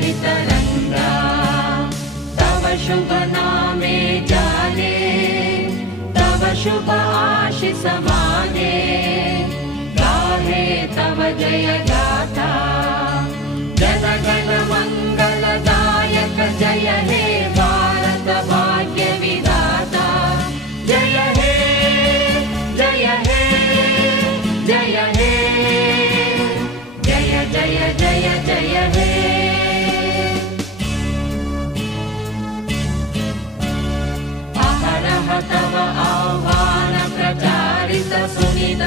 तरंगा तव शुभ नामे जाने तव शुभ आशीष माने गाहे तव जय